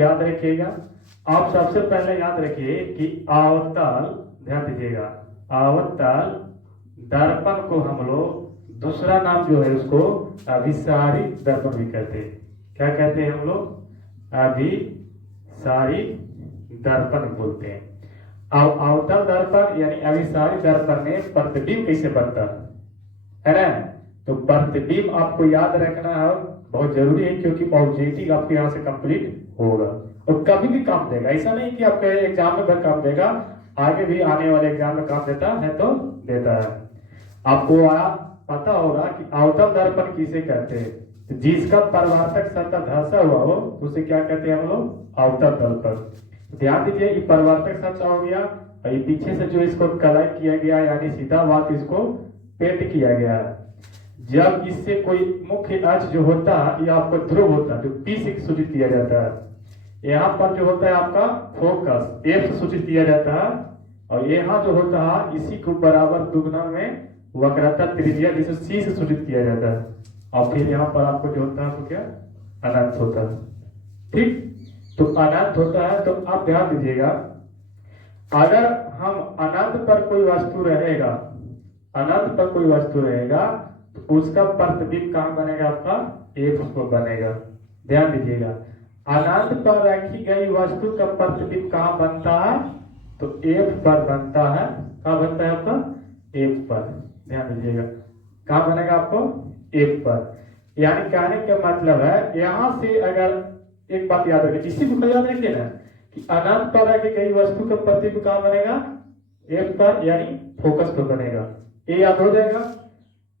याद रखिएगा। आप सबसे पहले याद रखिए कि आवतल, ध्यान दीजिएगा, आवतल दर्पण को हम लोग दूसरा नाम जो है उसको अभिसारित दर्पण भी कहते हैं। क्या कहते हैं हम लोग? अभिसारित दर्पण बोलते हैं। अवतल दर्पण यानी अभिसारित दर्पण में प्रतिबिंब कैसे बनता है ना? तो प्रतिबिंब आपको याद रखना है, बहुत जरूरी है, क्योंकि ऑब्जेक्टिव आपके यहाँ से कंप्लीट होगा और कभी भी काम देगा। ऐसा नहीं कि आपके एग्जाम में भर काम देगा, आगे भी आने वाले एग्जाम में काम देता है तो देता है। आपको पता होगा कि अवतल दर्पण किसे कहते हैं? तो जिसका परावर्तक सतह धंसा हुआ हो उसे क्या कहते हैं हम लोग? अवतल दर्पण। ध्यान दीजिए, ये परावर्तक सतह हो गया और ये पीछे से जो इसको कलाई किया गया यानी सीधा बात इसको पेंट किया गया है। जब इससे कोई मुख्य अक्ष जो होता है या आपका ध्रुव होता है जो P से सूचित किया जाता है, यहाँ पर जो होता है आपका फोकस F से सूचित किया जाता है, और यहाँ जो होता है इसी को बराबर दुगना में वक्रता त्रिज्या जिसे C से सूचित किया जाता है, और फिर यहाँ पर आपको जो होता है तो क्या? अनंत होता है। ठीक, तो अनंत होता है। तो आप ध्यान दीजिएगा, अगर हम अनंत पर कोई वस्तु रहेगा, अनंत पर कोई वस्तु रहेगा तो उसका प्रतिबिंब कहाँ बनेगा? आपका F पर बनेगा। ध्यान दीजिएगा, अनंत पर रखी गई वस्तु का प्रतिबिंब कहाँ बनता है? तो F पर बनता है। कहाँ बनता है आपका? F पर। ध्यान दीजिएगा, कहाँ बनेगा आपको? F पर। यानी कहने का मतलब है, यहाँ से अगर एक बात याद रखिए, इसी को याद रखिए ना कि अनंत पर रखी गई वस्तु का प्रतिबिंब कहाँ बनेगा? F पर, यानी फोकस पर बनेगा। ये याद हो जाएगा।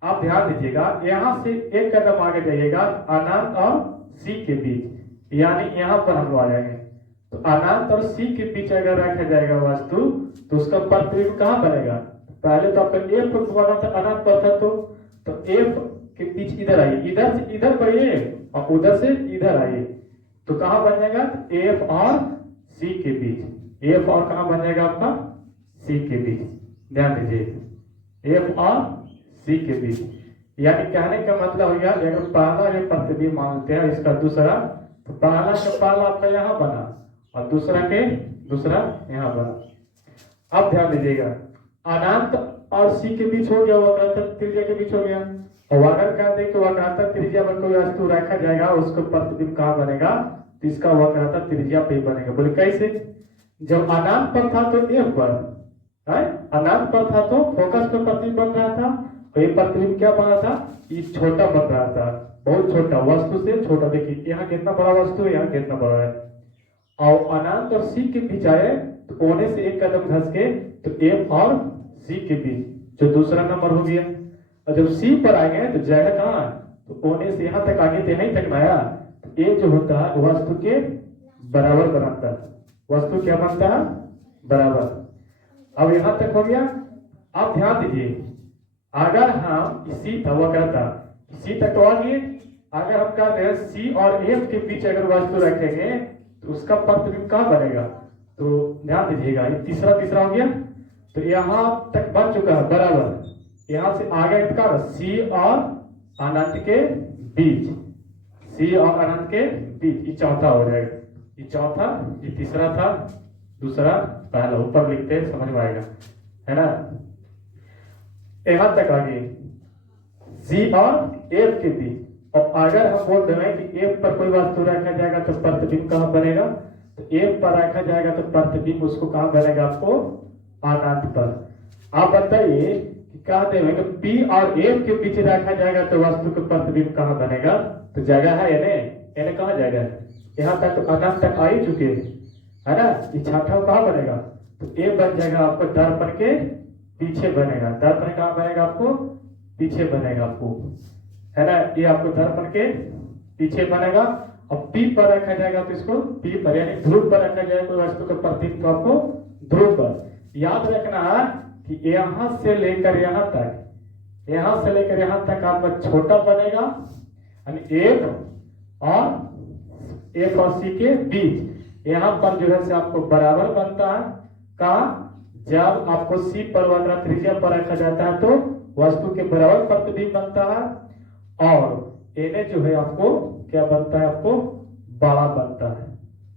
आप ध्यान दीजिएगा, यहाँ से एक कदम आगे जाइएगा, अनंत और C के बीच, यानी यहाँ पर हम आ जाएंगे। तो अनंत और C के बीच अगर रखा जाएगा वस्तु तो उसका प्रतिबिंब कहाँ बनेगा? पहले तो आपका F पर बना था, अनंत पर था, तो F के बीच इधर आइए, इधर से इधर बढ़िए और उधर से इधर आइए, तो कहाँ बन जाएगा? F और C के बीच। F और कहाँ बन जाएगा आपका? C के बीच। ध्यान दीजिए, F और C के बीच। यानी कहने का मतलब हो गया, अगर पहला जो प्रतिबिंब मानते हैं इसका दूसरा, तो पहला का पहला आपका यहाँ बना और दूसरा के दूसरा यहाँ बना। अब ध्यान दीजिएगा, अनंत और C के बीच हो गया, वक्रता त्रिज्या के बीच हो गया, और अगर कहते हैं कि वक्रता त्रिज्या पर कोई वस्तु रखा जाएगा उसका प्रतिबिंब कहाँ बनेगा? तो इसका वक्रता त्रिज्या पे बनेगा। बोले कैसे? जब अनंत पर था तो F पर है, अनंत पर था तो फोकस पर प्रतिबिंब बन रहा था, तो ये प्रतिबिंब क्या बना था? ये छोटा बन रहा था, बहुत छोटा, वस्तु से छोटा। देखिए यहाँ कितना बड़ा वस्तु है, यहाँ कितना बड़ा है, और अनंत और C के बीच आए तो कोने से एक कदम धस के तो F और C के बीच जो दूसरा नंबर हो गया। और जब C पर आ गए तो जगह कहाँ? तो कोने से यहाँ तक आगे थे, नहीं तक आया, तो ये जो होता है वस्तु के बराबर बनाता है। वस्तु क्या बनता है? बराबर। अब यहाँ तक हो गया। आप ध्यान दीजिए, अगर हम इसी वक्रता इसी तक तो आ गए, अगर हम कहते हैं C और F के बीच अगर वस्तु रखेंगे तो उसका प्रतिबिंब कहाँ बनेगा? तो ध्यान दीजिएगा, ये तीसरा हो गया। तो यहाँ तक बन चुका है बराबर, यहाँ से आगे का C और अनंत के बीच, C और अनंत के बीच, ये चौथा हो जाएगा। ये चौथा, ये तीसरा था, दूसरा पहला, ऊपर लिखते हैं समझ में आएगा, है ना? यहाँ तक आगे C और F के बीच, और अगर हम बोल दें कि F पर कोई वस्तु रखा जाएगा तो प्रतिबिंब कहाँ बनेगा? तो F पर रखा जाएगा तो प्रतिबिंब उसको कहाँ बनेगा? आपको अनंत पर। आप बताइए कि कहते हैं कि P और F के बीच रखा जाएगा तो वस्तु का प्रतिबिंब कहाँ बनेगा? तो जगह है यानी कहाँ जाएगा? यहाँ तक तो अनंत तक आ ही चुके है ना? ये छठा कहाँ बनेगा? तो A बन जाएगा आपको दर्पण के पीछे बनेगा। दर्पण कहाँ बनेगा? आपको पीछे बनेगा, आपको, है ना? ये आपको दर्पण के पीछे बनेगा। और P पर रखा जाएगा तो इसको P पर, यानी ध्रुव पर रखा जाएगा कोई वस्तु का प्रतिबिंब तो आपको ध्रुव पर। याद रखना है कि यहाँ से लेकर यहाँ तक, यहाँ से लेकर यहाँ तक आपका छोटा बनेगा, यानी F और C के बीच। यहाँ पर जो है से आपको बराबर बनता है। कहाँ? जब आपको C पर वक्र त्रिज्या पर रखा जाता है तो वस्तु के बराबर प्रतिबिंब बनता है, और Na जो है आपको क्या बनता है? आपको बड़ा बनता है।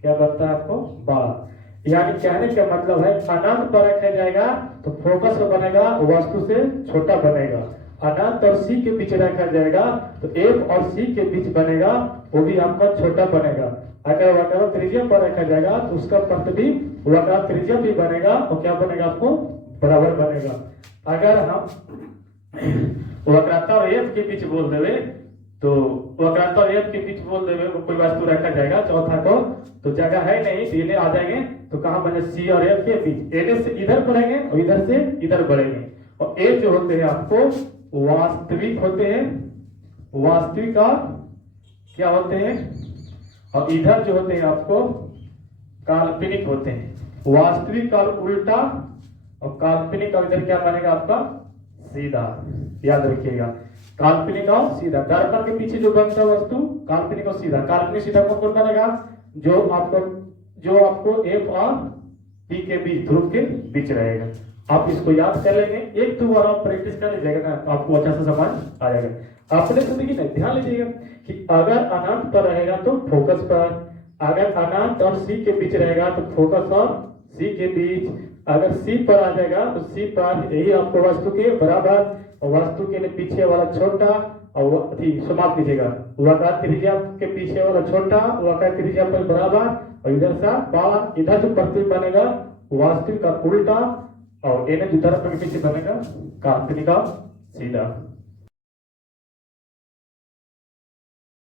क्या बनता है आपको बड़ा। यानी कहने का मतलब है अनंत पर रखा जाएगा तो फोकस बनेगा वस्तु से छोटा बनेगा, अनंत और सी के बीच रखा जाएगा तो एफ और सी के बीच बनेगा वो भी आपका छोटा बनेगा। अगर वक्र त्रिज्या पर रखा जाएगा तो उसका प्रतिबिंब वक्र त्रिज्या भी बनेगा और क्या बनेगा आपको बराबर बनेगा। अगर हम वक्रता और एफ के बीच बोल देवे तो वक्रता और एफ के बीच बोल देवे कोई वस्तु रखा जाएगा चौथा को तो जगह है नहीं तो ये आ जाएंगे तो कहाँ बने सी और एफ के बीच, एने से इधर बढ़ेंगे और इधर से इधर बढ़ेंगे। और ए जो होते हैं आपको वास्तविक होते हैं, वास्तविक और क्या होते हैं, और इधर जो होते हैं आपको काल्पनिक होते हैं। वास्तविक और उल्टा और काल्पनिक और इधर क्या बनेगा आपका सीधा, याद रखिएगा काल्पनिक और सीधा। दर्पण के पीछे जो बनता है वस्तु काल्पनिक और सीधा, काल्पनिक सीधा कौन कौन बनेगा जो आपको एफ और पी के बीच ध्रुव के बीच रहेगा। आप इसको याद कर लेंगे, एक दो बार आप प्रैक्टिस कर लीजिएगा ना आपको अच्छा से समझ आ जाएगा। अपने से देखिए ना ध्यान लीजिएगा कि अगर अनंत पर रहेगा तो फोकस पर, अगर अनंत और सी के बीच रहेगा तो फोकस और सी के बीच, अगर सी पर आ जाएगा तो सी पर यही आपको वस्तु के बराबर और वस्तु के लिए पीछे वाला छोटा और समाप्त कीजिएगा वक्र त्रिज्या के पीछे वाला छोटा वक्र त्रिज्या पर बराबर और इधर सा बड़ा, इधर जो प्रतिबिंब बनेगा वास्तविक का उल्टा और एने जो दर्पण के पीछे बनेगा काल्पनिक का सीधा।